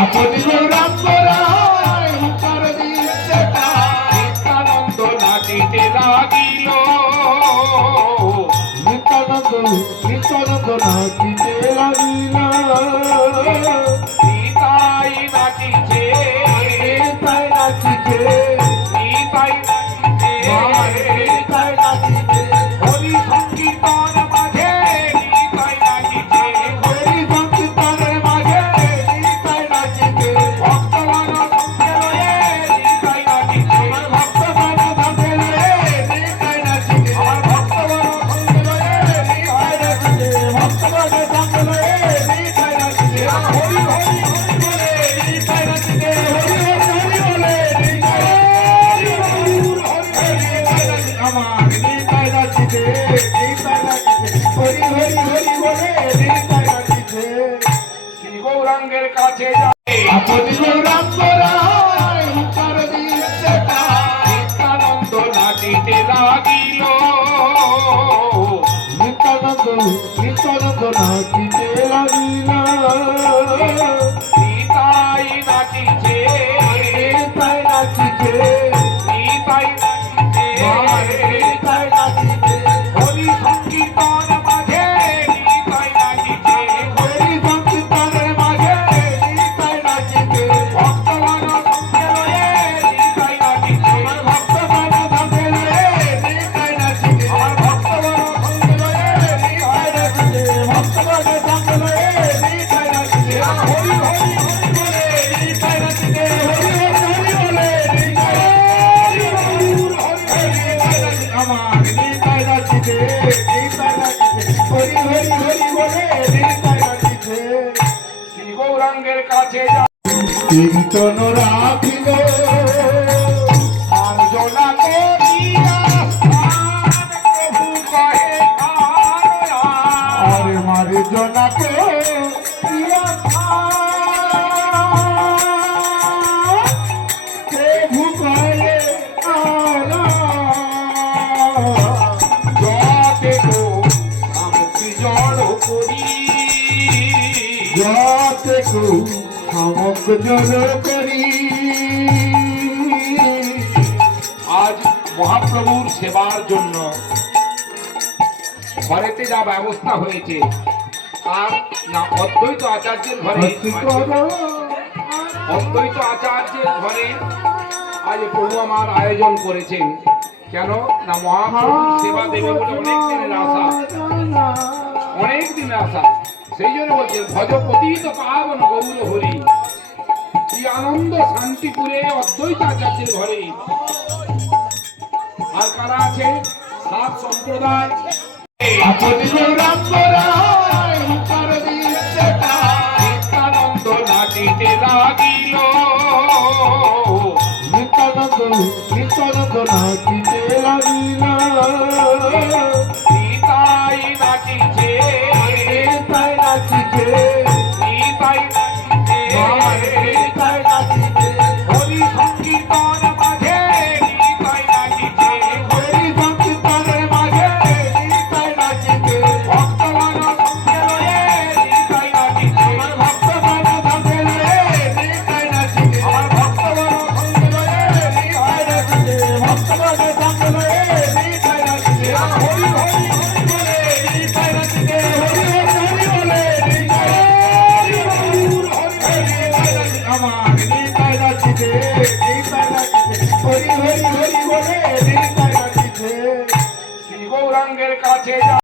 আপনি গৌরাঙ্গ রায় হুঙ্কার দিচ্ছে নিত্যানন্দ নাচিতে লাগিল নিত্যানন্দ নিত্যানন্দ নাচিতে লাগিল নিতাই নাচিছে নিতাই নাচিছে নিতাই নাচিছে নিতাই নাচিছে হরি সংকীর্তন মাঝে নিতাই নাচিছে হরি সংকীর্তনের মাঝে নিতাই নাচিছে ভক্তগণ সঙ্গে লয়ে নিতাই নাচিছে আমার ভক্তগণ সঙ্গে লয়ে নিতাই নাচিছে আমার ভক্তগণ সঙ্গে লয়ে নিতাই নাচিছে ভক্তগণ সঙ্গে লয়ে নিতাই নাচিছে হরি হরি হরি বলে নিতাই নাচিছে হরি হরি বলে নিতাই আমার নিতাই নাচিছে নিতাই নাচিছে হরি হরি হরি বলে নিতাই নাচিছে শ্রী গৌরাঙ্গের কাছে যাবে আপনি গৌরাঙ্গ রায় হুঙ্কার দিচ্ছে নিত্যানন্দ নাচিতে লাগিল নিত্যানন্দ নিত্যানন্দ নাচিতে লাগিল নিতাই নাচিছে নিতাই নাচিছে নিতাই নাচিছে নিতাই নাচিছে হরি সংকীর্তন মাঝে নিতাই নাচিছে হরি সংকীর্তনের মাঝে নিতাই নাচিছে ভক্তগণ সঙ্গে লয়ে নিতাই নাচিছে আমার ভক্তগণ সঙ্গে লয়ে নিতাই নাচিছে আমার ভক্তগণ সঙ্গে লয়ে নিতাই নাচিছে ভক্তগণ সঙ্গে লয়ে নিতাই নাচিছে হরি হরি হরি বলে নিতাই নাচিছে হরি হরি বলে নিতাই আমার নিতাই নাচিছে নিতাই নাচিছে হরি হরি হরি বলে নিতাই নাচিছে শ্রী গৌরাঙ্গের কাছে যাবে কীর্তন রাখিব আর্জনা করিয়া স্থান প্রভু কহে আয়া আর মারে জনাকে প্রভু কহে আলা যাতে গো সামগ্রী জড় করি যাতে কো সমগ্র জল করি আজ মহাপ্রভুর সেবার জন্য ঘরেতে যা ব্যবস্থা হয়েছে আর না অদ্বৈত আচার্যের ঘরে অদ্বৈত আচার্যের ঘরে আজ প্রভু আমার আয়োজন করেছেন কেন না মহাপ্রভুর সেবা দেবে বলে অনেক দিনের আশা অনেক দিনের আশা সেই জন্য বলছেন ভজ পতিত পাবন গৌর হরি কি আনন্দ শান্তিপুরে অদ্বৈত আচার্যের ঘরে আর কারা আছে সাত সম্প্রদায় আপনি গৌরাঙ্গ রায় হুঙ্কার দিচ্ছে নিত্যানন্দ নাচিতে লাগিল নিত্যানন্দ নিত্যানন্দ নাচিতে লাগিল নিতাই নাচিছে নিতাই নাচিছে নিতাই নাচিছে নিতাই নাচিছে হরি সংকীর্তন মাঝে নিতাই নাচিছে হরি সংকীর্তনের মাঝে নিতাই নাচিছে ভক্তগণ সঙ্গে লয়ে নিতাই নাচিছে আমার ভক্তগণ সঙ্গে লয়ে নিতাই নাচিছে আমার ভক্তগণ সঙ্গে লয়ে নিতাই নাচিছে ভক্তগণ সঙ্গে লয়ে নিতাই নাচিছে হরি হরি হরি বলে নিতাই নাচিছে হরি হরি বলে নিতাই আমার নিতাই নাচিছে নিতাই নাচিছে হরি হরি হরি বলে নিতাই নাচিছে শ্রী গৌরাঙ্গের কাছে